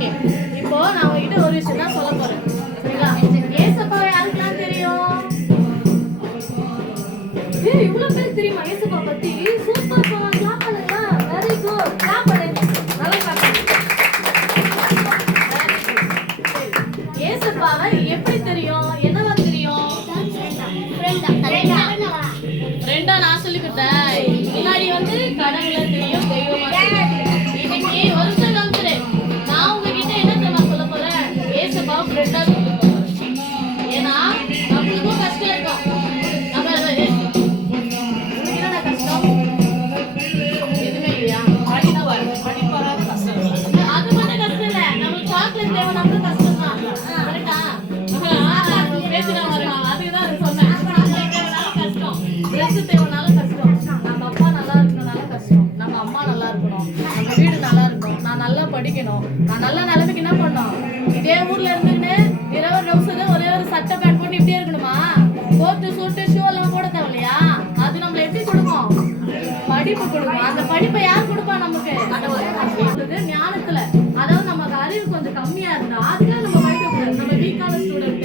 Okay, இப்போ நான் உங்ககிட்ட ஒரு விஷயம் தான் சொல்ல போறேன். சரிங்களா? ஏசப்பாவை யாருக்கெல்லாம் தெரியும்? இவ்வளவு பேருக்கு தெரியுமா ஏசப்பா பத்தி? சூப்பர் சூப்பர், கிளாப் பண்ணுங்க. வெரி குட், கிளாப் பண்ணுங்க. நல்லா கிளாப் பண்ணுங்க. ஏசப்பாவை எப்படி தெரியும்? என்னவா தெரியும்? ரெண்டா நான் சொல்லிக்கிட்டேன். முன்னாடி வந்து கடவுளை தெரியும், தெய்வமா தெரியும். இன்னைக்கு ஒரு நிமிஷம் கம்மிரு. நான் உங்ககிட்ட என்ன தெரியுமா சொல்ல போறேன்? ஏசப்பாவை ஃப்ரெண்டா சொல்ல போறேன். ஏன்னா நம்மளுக்கும் கஷ்டம் இருக்கும். நம்ம உங்களுக்கு என்னடா கஷ்டம்? எதுவுமே இல்லையா? படிப்பு வராத கஷ்டம். அது மட்டும் கஷ்டம் இல்லை. நம்மளுக்கு சாக்லேட் தேவை, நம்மளும் கஷ்டம் தான். கரெக்டா? பேசுறாங்க அதுக்குதான் சொன்னேன். கஷ்டம், ட்ரெஸ் தேவைனாலும் கஷ்டம், நம்ம அப்பா நல்லா இருக்கணும்னாலும் கஷ்டம், நம்ம அம்மா நல்லா இருக்கணும், நம்ம வீடு நல்லா இருக்கணும், நான் நல்லா படிக்கணும், நான் நல்ல நிலைமைக்கு என்ன பண்ணணும்? இதே ஊர்ல இருந்துன்னு ஒரே ஒரு ட்ரௌசர், ஒரே ஒரு சட்டை பேண்ட் போட்டு இப்படியே இருக்கணுமா? கோட்டு சூட்டு ஷூ எல்லாம் போட தேவையில்லையா? அது நம்மள எப்படி கொடுக்கும்? படிப்பு கொடுக்கும். அந்த படிப்பை யார் கொடுப்பா நமக்கு? ஞானத்துல. அதாவது நமக்கு அறிவு கொஞ்சம் கம்மியா இருந்தா அதுக்காக நம்ம படிக்கக்கூடாது. நம்ம வீக்கான ஸ்டூடெண்ட்,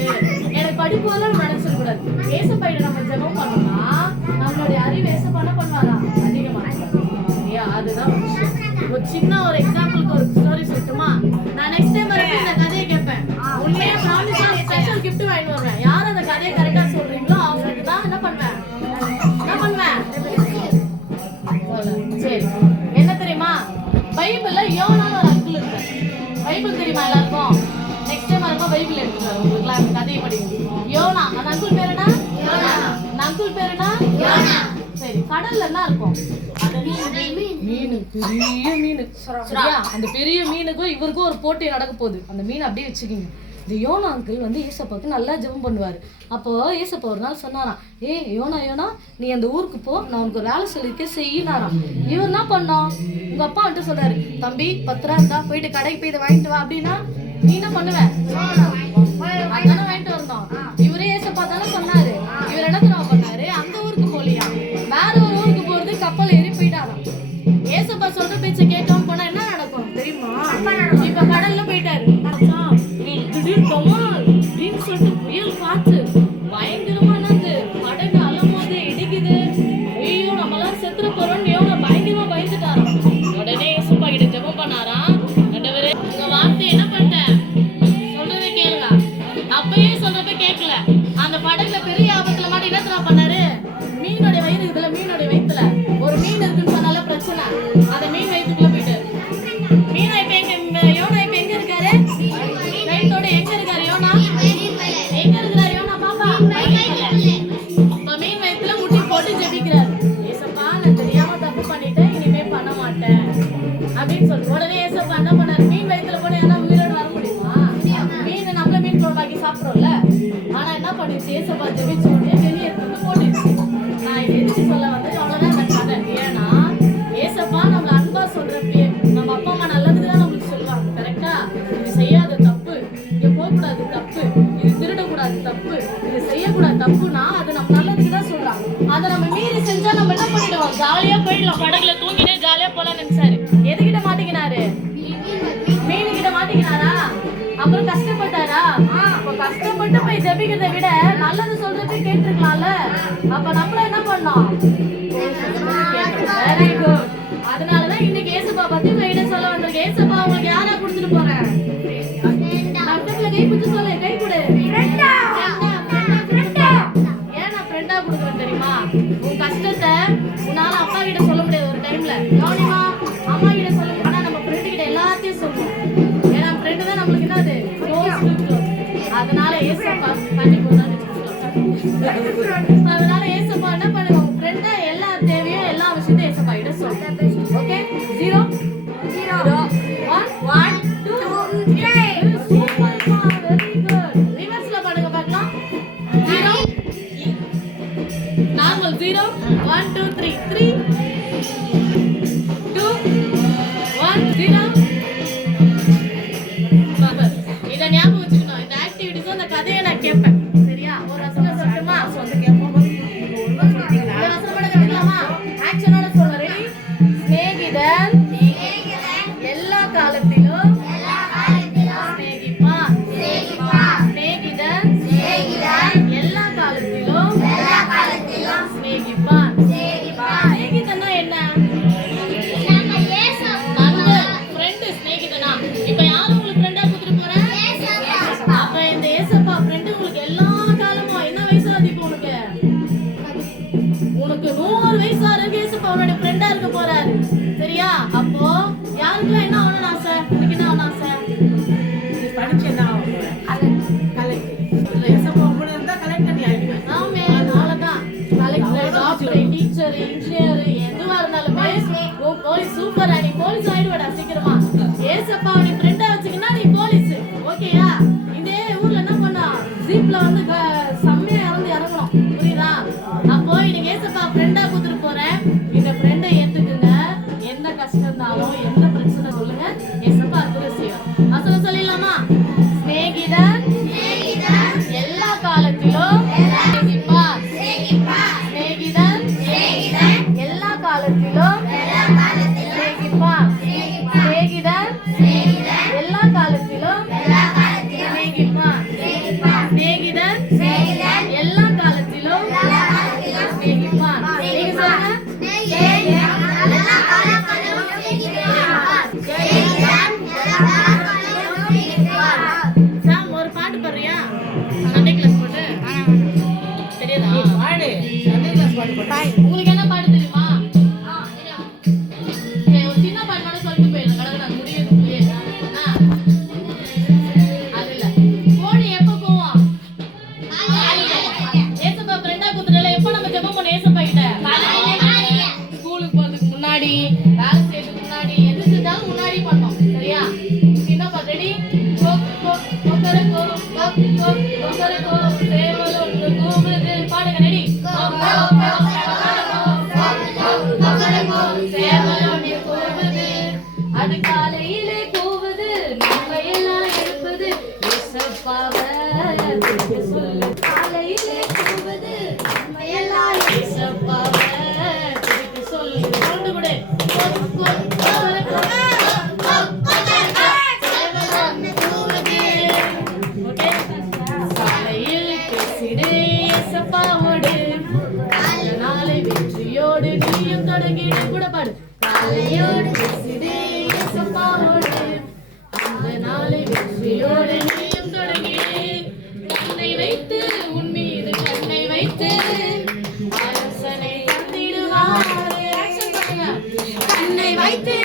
எனக்கு படிப்பு எல்லாம் நம்ம நினைச்சிடக்கூடாது. ஏசப்பாயிட நம்ம ஜெபம் பண்ணோம்னா நம்மளுடைய அறிவு ஏசப்பா என்ன பண்ணுவாரா? அதிகமா. சரியா? அதுதான் ஒரு சின்ன ஒரு எக்ஸாம்பிளுக்கு ஒரு ஸ்டோரி சொல்லட்டுமா? நான் நெக்ஸ்ட் டைம் வரப்ப இந்த கதையை கேட்பேன். உண்மையா ப்ராமிஸா ஸ்பெஷல் கிஃப்ட் வாங்கி வருவேன். யார் அந்த கதையை கரெக்டா சொல்றீங்களோ அவங்களுக்கு தான் என்ன பண்ணுவேன்? சரி, என்ன தெரியுமா? பைபிள்ல யோனான்னு ஒரு அங்கிள் இருக்கு. பைபிள் தெரியுமா எல்லாருக்கும்? நெக்ஸ்ட் டைம் வரப்ப பைபிள் எடுத்துட்டு உங்களுக்கு அந்த கதையை படிக்கணும். யோனா, அந்த அங்கிள் பேர் என்ன? அந்த அங்கிள் பேர் என்ன? சரி, கடல்ல என்ன இருக்கும்? மீன், பெரிய மீன். சரியா? அந்த பெரிய மீனுக்கும் இவருக்கும் ஒரு போட்டி நடக்க போகுது. அந்த மீன் அப்படியே வச்சுக்கிங்க. இந்த யோனா அங்கிள் வந்து ஏசப்பாவுக்கு நல்லா ஜெபம் பண்ணுவார். அப்போ ஏசப்பா ஒரு நாள் சொன்னாராம், யோனா நீ அந்த ஊருக்கு போ, நான் உனக்கு ஒரு வேலை சொல்லியிருக்கேன் செய்யினாராம். இவர் என்ன பண்ணோம்? உங்க அப்பா வந்துட்டு சொல்றாரு, தம்பி 10 ரூபா இருந்தா போயிட்டு கடைக்கு போய் இதை வாங்கிட்டு வா அப்படின்னா நீ என்ன பண்ணுவ? அதானே வாங்கிட்டு வரணும். இவரே ஏசப்பா தானே சொன்னாரு. இவர் என்ன தெரியுமா பண்ணாரு? அந்த ஊருக்கு போலியா, வேற ஒரு ஊருக்கு போறது கப்பல் ஏறி போயிட்டாராம். ஏசப்பா சொல்ற பேச்ச கேட்காம போனா என்ன நடக்கும் தெரியுமா? இப்ப கடல்ல போயிட்டாரு. திடீர்னு சொல்லிட்டு புயல் காத்து பயங்கரமானது, படகு அலமோது இடிக்குது. ஐயோ நம்மளாம் செத்துற போறோம்னு எவ்வளவு பயங்கரமா பயந்துட்டாராம். உடனே ஏசப்பா கிட்ட ஜெபம் பண்ணாராம், ஆண்டவரே உங்க வார்த்தை என்ன பண்ணிட்டேன்? சொல்றதே கேளுங்க. அப்பயே சொல்றப்ப கேட்கல. அந்த படகுல பெரிய ஆபத்துல மாட்டி என்ன பண்ணாரு? மீனோட வயிறு இருக்குல்ல, மீனோட வயித்துல ஒரு மீன் இருக்குன்னு சொன்னால பிரச்சனை. அந்த மீன் வயிற்றுக்குள்ள போயிட்டாரு. மீனா இப்ப எங்க? யோனா இப்ப எங்க இருக்காரு? வயிற்றோட எங்க இருக்காரு யோனா? எங்க இருக்கிறாரு யோனா பாப்பா? இப்ப மீன் வயிற்றுல முட்டி போட்டு ஜெபிக்கிறாரு. ஏசப்பா நான் தெரியாம தப்பு பண்ணிட்டேன், இனிமே பண்ண மாட்டேன் அப்படின்னு சொல்லி உடனே ஏசப்பா என்ன பண்ணாரு? மீன் வயிற்றுல போன ஏன்னா உயிரோட வர முடியுமா? மீன் நம்மள மீன் குழம்பாக்கி சாப்பிட்றோம்ல. ஆனா என்ன பண்ணிச்சு? ஏசப்பா ஜெபிச்சு உடனே வெளியே எடுத்து போட்டுச்சு. நான் இதை எதுக்கு சொல்ல வந்து அவ்வளவுதான் அந்த கதை. ஏன்னா ஏசப்பா நம்மள அன்பா சொல்றப்பே நம்ம அப்பா அம்மா நல்லதுக்கு தான் நம்மளுக்கு சொல்லுவாங்க. கரெக்டா? இது செய்யாத தப்பு, இங்க போகக்கூடாது தப்பு, இது திருடக்கூடாது தப்பு, இது செய்யக்கூடாது தப்புனா அது நம்ம நல்லதுக்கு தான் சொல்றாங்க. அதை நம்ம மீறி செஞ்சா நம்ம என்ன பண்ணிடுவோம்? ஜாலியா போயிடலாம். படகுல தூங்கினே ஜாலியா போலாம் நினைச்சாரு. எதுகிட்ட மாட்டிக்கினாரு? மீனுகிட்ட மாட்டிக்கினாரா? அப்புறம் கஷ்டப்பட்டாரா? அப்ப கஷ்டப்பட்டு போய் ஜெபிக்கிறதை விட நல்லது சொல்றதே கேட்டிருக்கலாம்ல. அப்ப நம்மள என்ன பண்ணோம்? Very good. அதனாலதான் இன்னைக்கு ஏசப்பா பத்தி உங்ககிட்ட சொல்ல வந்திருக்கேன். ஏசப்பா உங்களுக்கு யாரா கொடுத்துட்டு போறேன்? பக்கத்துல கை பிடிச்சு சொல்லு, கை கொடு. ஏன் நான் ஃப்ரெண்டா கொடுக்குறேன் தெரியுமா? உன் கஷ்டத்தை உன்னால அப்பா கிட்ட சொல்ல முடியாது ஒரு டைம்ல. கவனிமா, அம்மா கிட்ட சொல்ல முடியும். ஆனா நம்ம ஃப்ரெண்டு கிட்ட எல்லாத்தையும் சொல்லுவோம். ஏன்னா ஃப்ரெண்டு தான் நம்மளுக்கு என்னது? அதனால ஏசப்பா பண்ணி போறாரு. அதனால ஏசப்பா என்ன பண்ணுவோம்? ஃப்ரெண்டா எல்லா தேவையும் எல்லா விஷயத்தையும் ஏசப்பா கிட்ட சொல்லுங்க. ஓகே? 0 0 1 1 2 3. சூப்பர் மா, வெரி குட். ரிவர்ஸ்ல பண்ணுங்க பார்க்கலாம். 0 நார்மல் 0 1 2 3 3 2 1 0. இத ஞாபகம் வச்சுக்கணும். இந்த ஆக்டிவிட்டிஸ் அந்த கதையை நான் கேட்பேன். சரியா? ஒரு ரசனை சொல்லட்டுமா? வந்து கேட்போம். போலீஸ் ஆயிடுவடா சீக்கிரமா. ஏசப்பா நீ ஃப்ரெண்டா வச்சுக்கினா நீ போலீஸ். ஓகேயா? இதே ஊர்ல என்ன பண்ணா ஜீப்ல வந்து செம்மையா இறங்கணும். புரியுதா? அப்போ இன்னைக்கு ஏசப்பா ஃப்ரெண்டா கூட்டிட்டு போறேன். இந்த ஃப்ரெண்டை ஏத்துக்குங்க. எந்த கஷ்டம் இருந்தாலும் எந்த பிரச்சனை சொல்லுங்க, ஏசப்பா அற்புதம் செய்வார். வசனம் சொல்லிடலாமா? சிநேகிதன் எல்லா காலத்திலும் சிநேகிப்பார். சிநேகிதன் எல்லா காலத்திலும் சிநேகிப்பார். சிநேகிதன் எல்லா காலத்திலும் சிநேகிப்பார். சிநேகிதன் எல்லா காலத்திலும் சிநேகிப்பார். நீங்க சொல்லுங்க. சாம் ஒரு பாட்டு பாடுறியா? சண்டே கிளாஸ் போட்டு தெரியாதா? பாடு. சண்டே கிளாஸ் பாட்டு பாடு. உங்களுக்கு என்ன பாட்டு தெரியுமா? சரி, ஒரு சின்ன பாட்டு மட்டும் சொல்லிட்டு போயிடுங்க. கடகடா முடியுது. அது இல்ல. கோழி எப்ப போவோம்? ஏசப்பா ஃப்ரெண்டா கூத்துறல எப்ப நம்ம ஜெபம் பண்ண ஏசப்பா கிட்ட? ஸ்கூலுக்கு போறதுக்கு முன்னாடி, வேலை செய்யறதுக்கு முன்னாடி, எது செஞ்சாலும் முன்னாடி பண்ணோம். சரியா? சின்ன பாட்டு ரெடி? பாடுங்க ரெடி? அது காலையிலே கூவுது, நம்ம எல்லாம் எழுப்புது, ஏசப்பாவை சொல்லு. காலையிலே கூவுது, நம்ம எல்லாம் ஏசப்பாவை சொல்லு. கொண்டு விடு. வெற்றியோடு நீயும் தொடங்கிடு. கூட பாடு. காலையோடு பேசிடு ஏசப்பாவோடு, அந்த நாளை வெற்றியோடு நீயும் தொடங்கிடு. கண்ணை வைத்து உன் மீது கண்ணை வைத்து அரசனை தந்திடுவார். கண்ணை வைத்து